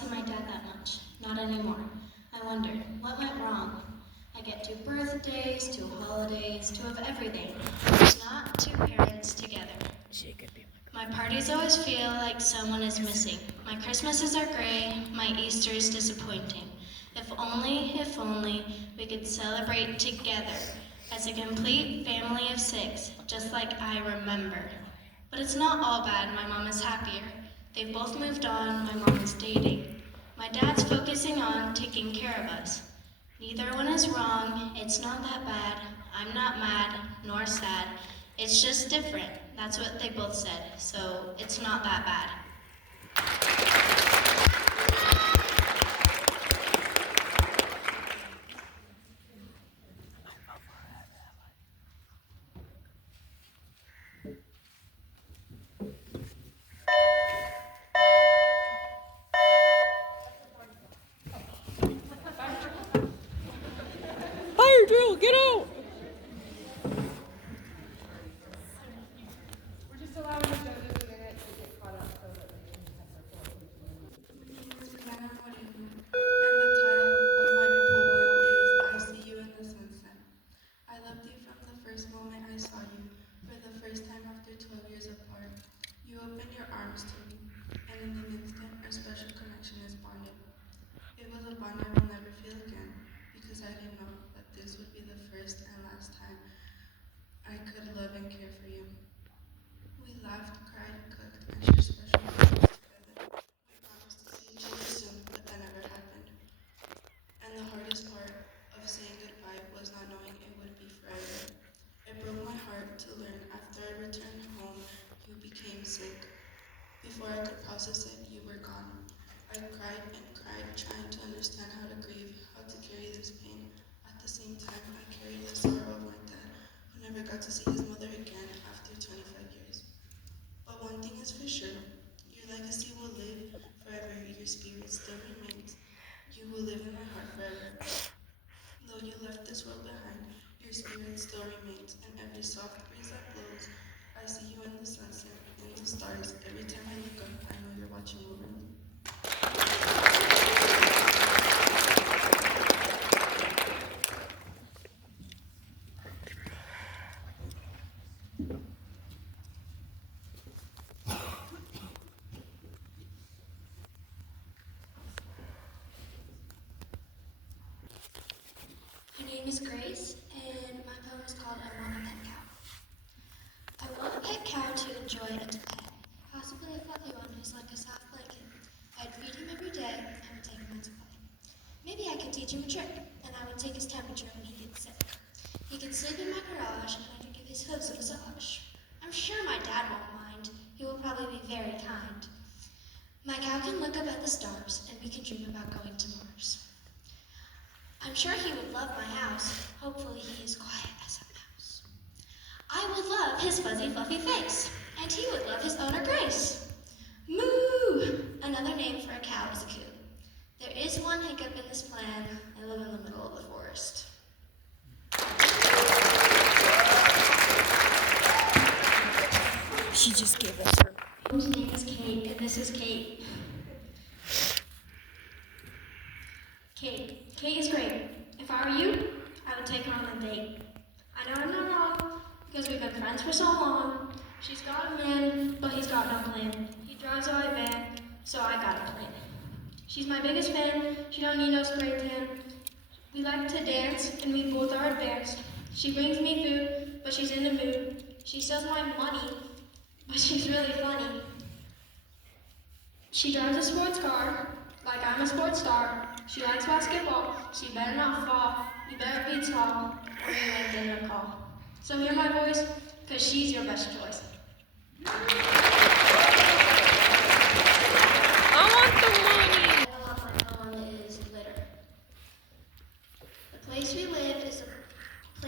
see my dad that much. Not anymore. I wondered, what went wrong? I get 2 birthdays, 2 holidays, 2 of everything. Not 2 parents together. My parties always feel like someone is missing. My Christmases are gray, my Easter is disappointing. If only we could celebrate together as a complete family of 6, just like I remember. But it's not all bad, my mom is happier. They've both moved on, my mom is dating. My dad's focusing on taking care of us. Neither one is wrong, it's not that bad. I'm not mad, nor sad. It's just different. That's what they both said, so it's not that bad. Fire drill, get out! We're just allowing the judges a minute to get caught up so that they can have their photos. And the title of my poem is I See You in the Sunset. I loved you from the first moment I saw you, for the first time after 12 years apart. You opened your arms to me, and in an instant, our special connection is bonded. It was a bond I will never feel again, because I didn't know that this would be the first and last time I could love and care for you. We laughed, cried, cooked, and shared special moments together. We promised to see each other soon, but that never happened. And the hardest part of saying goodbye was not knowing it would be forever. It broke my heart to learn after I returned home, you became sick. Before I could process it, you were gone. I cried and cried, trying to understand how to grieve, how to carry this pain. At the same time, I carried the sorrow of my dad, who never got to see his mother again after 25 years. But one thing is for sure, your legacy will live forever, your spirit still remains. You will live in my heart forever. Though you left this world behind, your spirit still remains, and every soft breeze that blows, I see you in the sunset, in the stars. Every time I look up, I know you're watching over me. My name is Grace, and my poem is called I Want a Pet Cow. I want a pet cow to enjoy and to pet, possibly a fluffy one who's like a soft blanket. I'd feed him every day, I would take him out to play. Maybe I could teach him a trick, and I would take his temperature when he gets sick. He could sleep in my garage, and I could give his hooves a massage. I'm sure my dad won't mind. He will probably be very kind. My cow can look up at the stars, and we can dream about going to Mars. I'm sure he would love my house. Hopefully he is quiet as a mouse. I would love his fuzzy, fluffy face, and he would love his owner, Grace. Moo! Another name for a cow is a coo. There is one hiccup in this plan. I live in the middle of the forest. She just gave us her. Whose name is Kate, and this is Kate. Kate is great. If I were you, I would take her on a date. I know I'm not wrong, because we've been friends for so long. She's got a man, but he's got no plan. He drives a white van, so I got a plan. She's my biggest fan, she don't need no spray tan. We like to dance, and we both are advanced. She brings me food, but she's in the mood. She steals my money, but she's really funny. She drives a sports car, like I'm a sports star. She likes basketball, she better not fall. You better be tall, or you ain't getting a call. So hear my voice, cause she's your best choice. I want the money! The title of my poem is Litter. The place we live is the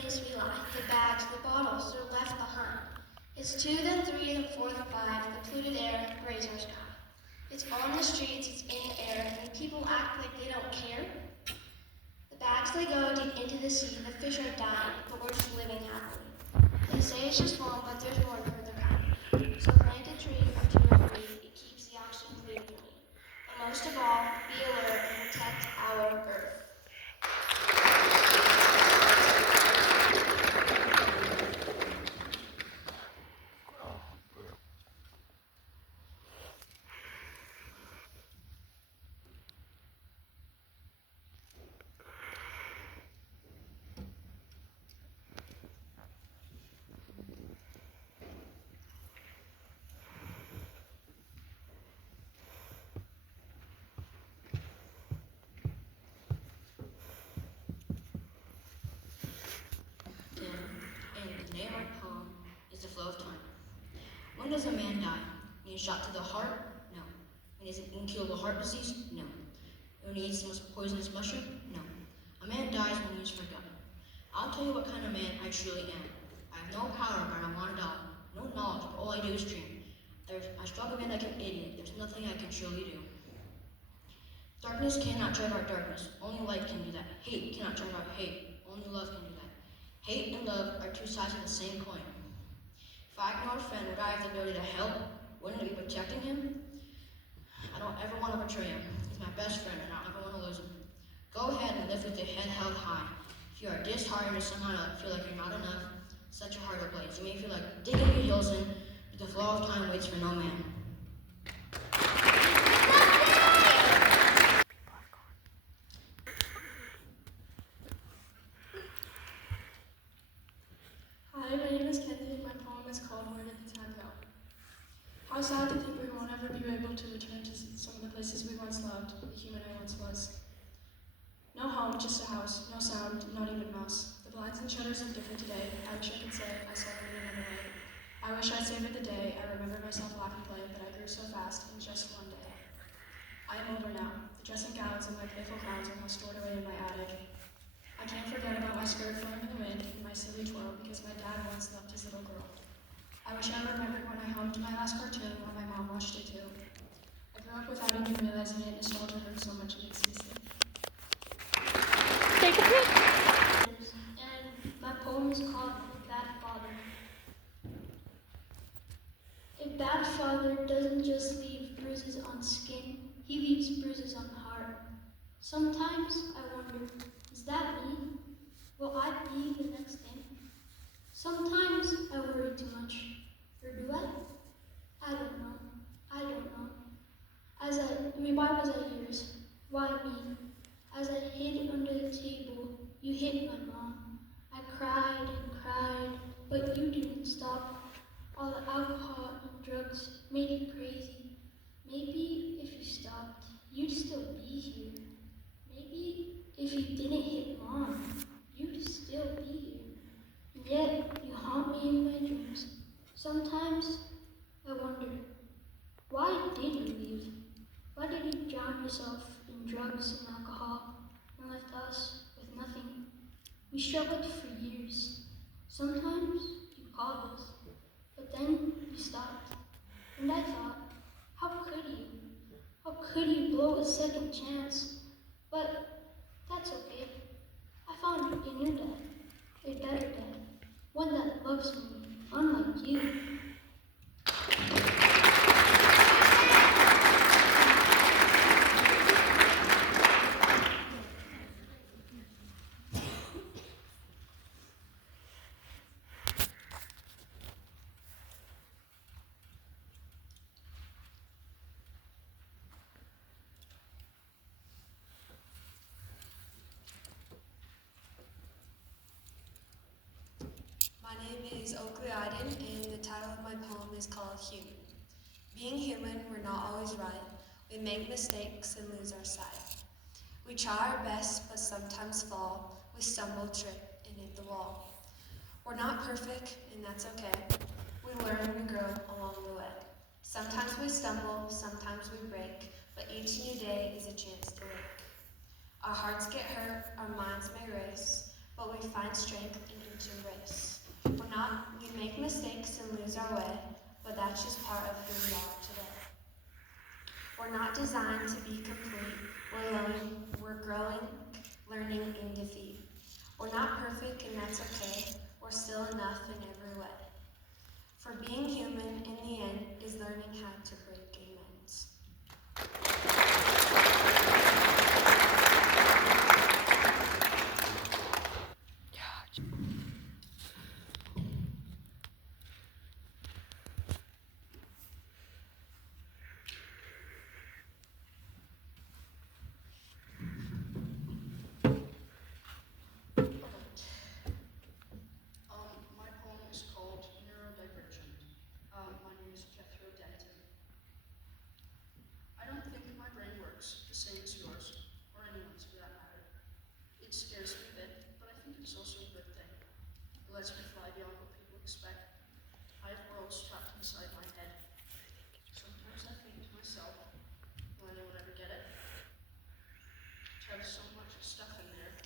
place we lie. The bags, the bottles, they're left behind. It's 2, then 3, then 4, then 5, the polluted air, grazed our sky. It's on the streets, it's in the air, and people act like they don't care. The bags, they go deep into the sea, the fish are dying, but we're just living happily. They say it's just one, but there's more for their kind. So plant a tree or 2 or 3, it keeps the oxygen clean for me. most of all, be alert and protect our Earth. And the name of my poem is The Flow of Time. When does a man die? When he's shot to the heart? No. When he has an incurable heart disease? No. When he eats the most poisonous mushroom? No. A man dies when he is forgotten. I'll tell you what kind of man I truly am. I have no power, but I want to die. No knowledge, but all I do is dream. I struggle man like an idiot. There's nothing I can truly do. Darkness cannot drive out darkness. Only light can do that. Hate cannot drive out hate. Only love can do that. Hate and love are two sides of the same coin. If I ignored a friend, would I have the ability to help? Wouldn't it be protecting him? I don't ever want to betray him. He's my best friend, and I don't ever want to lose him. Go ahead and live with your head held high. If you are disheartened or somehow feel like you're not enough, set your heart ablaze. You may feel like digging your heels in, but the flow of time waits for no man. Hi, my name is Kennedy and my poem is called Where Did the Time Go? How sad to think we won't ever be able to return to some of the places we once loved, the human I once was. No home, just a house, no sound, not even a mouse. The blinds and shutters look different today. I wish I could say I saw them in another way. I wish I'd savored the day. I remember myself laugh and play, but I grew so fast in just one day. I am older now. The dressing gowns and my playful clowns are now stored away in my attic. I can't forget about my skirt flaring in the wind and my silly twirl because my dad once loved his little girl. I wish I remembered when I hummed my last cartoon while my mom watched it too. I grew up without even realizing it. Nostalgia hurt so much it makes me sick. Take a pic. And my poem is called Bad Father. A bad father doesn't just leave bruises on skin, he leaves bruises on the heart. Sometimes I wonder, is that me? Will I be the next thing? Sometimes I worry too much. Or do I? I don't know. I don't know. Why was I yours? Why me? As I hid under the table, you hit my mom. I cried and cried, but you didn't stop. All the alcohol and drugs made you crazy. Maybe if you stopped, you'd still be here. Maybe if you didn't hit mom, you'd still be here. And yet, you haunt me in my dreams. Sometimes I wonder, why did you leave? Why did you drown yourself in drugs and alcohol and left us with nothing? We struggled for years. Sometimes you called us, but then you stopped. And I thought, how could you? How could you blow a second chance? But that's okay. I found in your dad, a better dad, one that loves me, unlike you. My name is Oakley Iden, and the title of my poem is called Human. Being human, we're not always right. We make mistakes and lose our sight. We try our best, but sometimes fall. We stumble, trip, and hit the wall. We're not perfect, and that's okay. We learn and grow along the way. Sometimes we stumble, sometimes we break, but each new day is a chance to wake. Our hearts get hurt, our minds may race, but we find strength in each embrace. We make mistakes and lose our way, but that's just part of who we are today. We're not designed to be complete. We're growing, learning in defeat. We're not perfect, and that's okay. We're still enough in every way. For being human, in the end, is learning how to break amends. have so much stuff in there,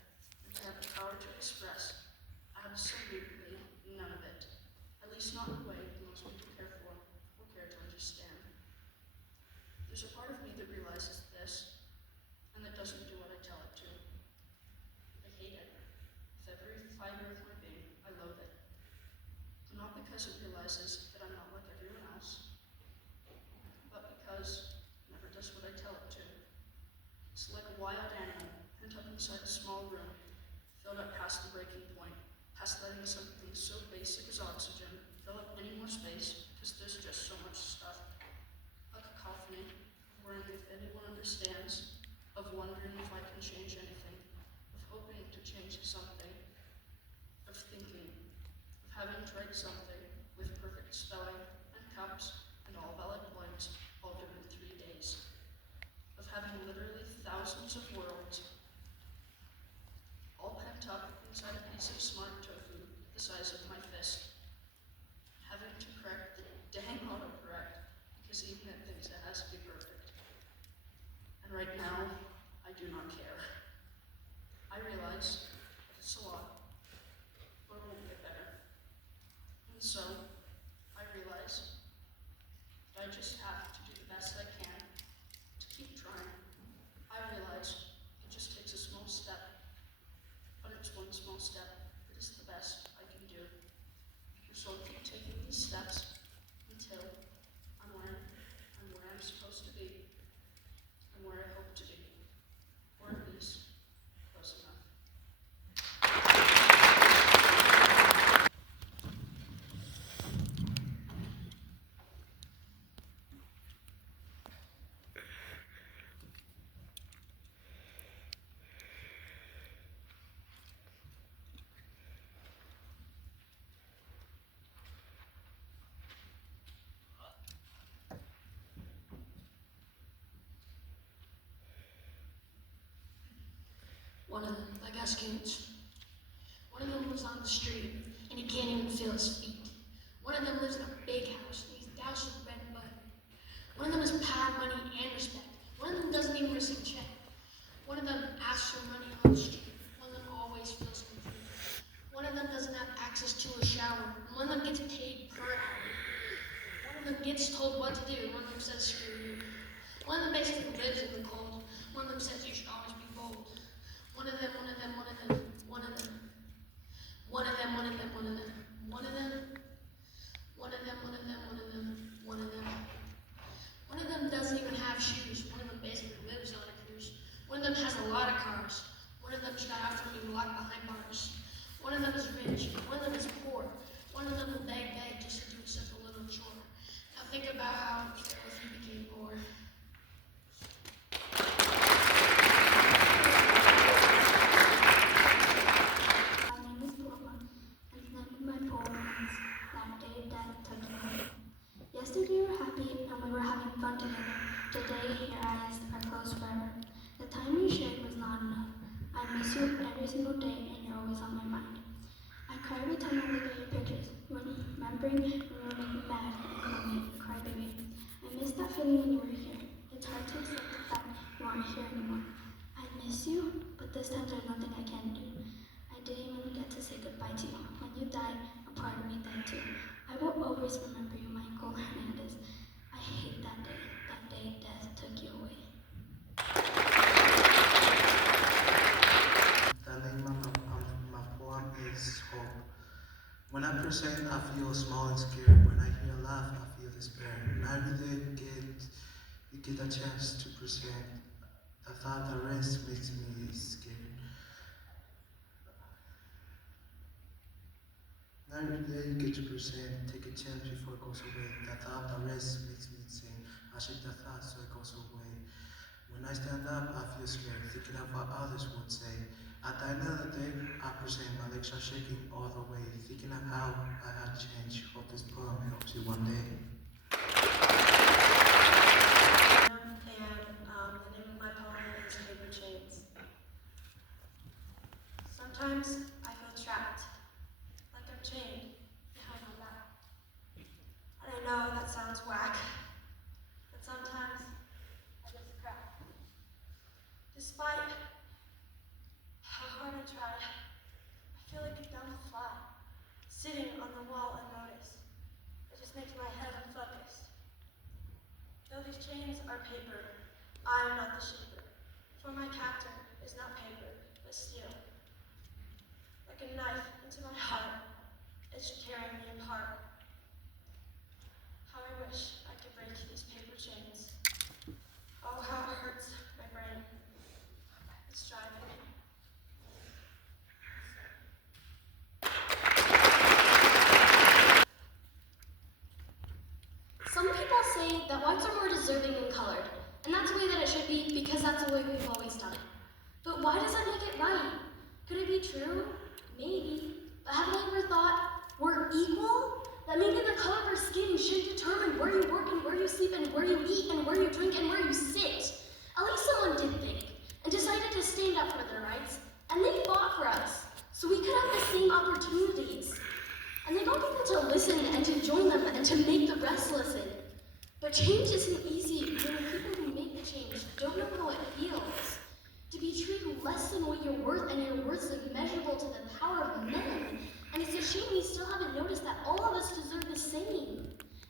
and to have the power to express absolutely none of it. At least not in the way most people care for or care to understand. There's a part of me that realizes this, and that doesn't do what I tell it to. I hate it. With every fiber of my being, I loathe it. But not because it realizes that I'm not like everyone else, but because it never does what I tell it to. It's like a wild animal pent up inside a small room, filled up past the breaking point, past letting something so basic as oxygen fill up any more space, because there's just so much stuff. A cacophony, of worrying if anyone understands, of wondering if I can change anything, of hoping to change something, of thinking, of having tried something with perfect spelling and cups and all valid points, all done in 3 days, of having literally thousands of worlds all pent up inside a piece of smart tofu the size of my fist, having to correct the dang autocorrect because even it thinks it has to be perfect. And right now, I do not care. I realize that it's a lot, but it won't get better. And so, I realize that I just have to do the best I can to keep trying. I realize it just takes a small step, but it's one small step that is the best I can do. So I'll keep taking these steps until I'm where I'm supposed to be, and where I hope to be, or at least close enough. One of them, like us kids. One of them lives on the street, and he can't even feel his feet. One of them lives in a big house, and he's doused with bread and butter. One of them has power, money, and respect. One of them doesn't even receive a check. One of them asks for money on the street. One of them always feels confused. One of them doesn't have access to a shower. One of them gets paid per hour. One of them gets told what to do. One of them says, screw you. One of them basically lives in the cold. One of them says you should always be bold. One of them, one of them, one of them, one of them. One of them, one of them, one of them. One of them, one of them, one of them, one of them, one of them. One of them doesn't even have shoes. One of them basically lives on a cruise. One of them has a lot of cars. One of them's got after being locked behind bars. One of them is rich. One of them is poor. One of them will beg just to do a simple little chore. Now think about how both you became poor. Yesterday we were happy and we were having fun together. Today, your eyes are closed forever. The time we shared was not enough. I miss you every single day and you're always on my mind. I cry every time I look at your pictures, remembering when you were making me mad and call me a crybaby. I miss that feeling when you were here. It's hard to accept the fact you aren't here anymore. I miss you, but this time there's nothing I can do. I didn't even get to say goodbye to you. When you died, a part of me died too. I will always remember you, Michael Hernandez. I hate that day death took you away. The name of my poem is Hope. When I present, I feel small and scared. When I hear a laugh, I feel despair. And every day you get a chance to present. The thought the rest makes me scared. Every day you get to present, take a chance before it goes away. The thought the rest makes me insane. I shake the thought so it goes away. When I stand up, I feel scared, thinking of what others would say. At the end of the day, I present, my legs are shaking all the way, thinking of how I had changed. Hope this poem helps you one day. And the name of my poem is Paper Chains. Sometimes I feel trapped, like I'm chained behind my back. And I know that sounds whack, but sometimes I just crack. Despite tried. I feel like a dumb fly, sitting on the wall unnoticed. It just makes my head unfocused. Though these chains are paper, I am not the shaper. For my captor is not paper, but steel. Like a knife into my heart, it's tearing me apart. How I wish I could break these paper chains. Oh, how it hurts my brain. It's driving me. Some people say that whites are more deserving than colored, and that's the way that it should be because that's the way we've always done it. But why does that make it right? Could it be true? Maybe. But haven't you ever thought we're equal? That maybe the color of our skin shouldn't determine where you work and where you sleep and where you eat and where you drink and where you sit. At least someone did think and decided to stand up for their rights, and they fought for us so we could have the same opportunities. And they got people to listen and to join them and to make the rest listen. But change isn't easy when the people who make the change don't know how it feels. To be treated less than what you're worth, and your worth is measurable to the power of men. And it's a shame we still haven't noticed that all of us deserve the same.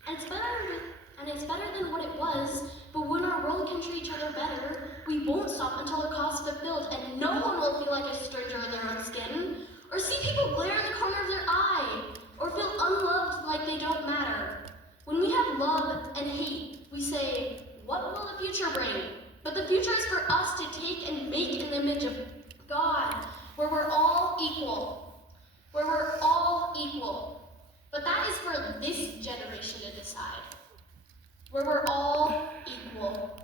And it's better than what it was, but when our world can treat each other better, we won't stop until the cause is fulfilled, and no one will feel like a stranger in their own skin, or see people glare in the corner of their eye, or feel unloved like they don't matter. When we have love and hate, we say, what will the future bring? But the future is for us to take and make in the image of God, where we're all equal. Where we're all equal. But that is for this generation to decide. Where we're all equal.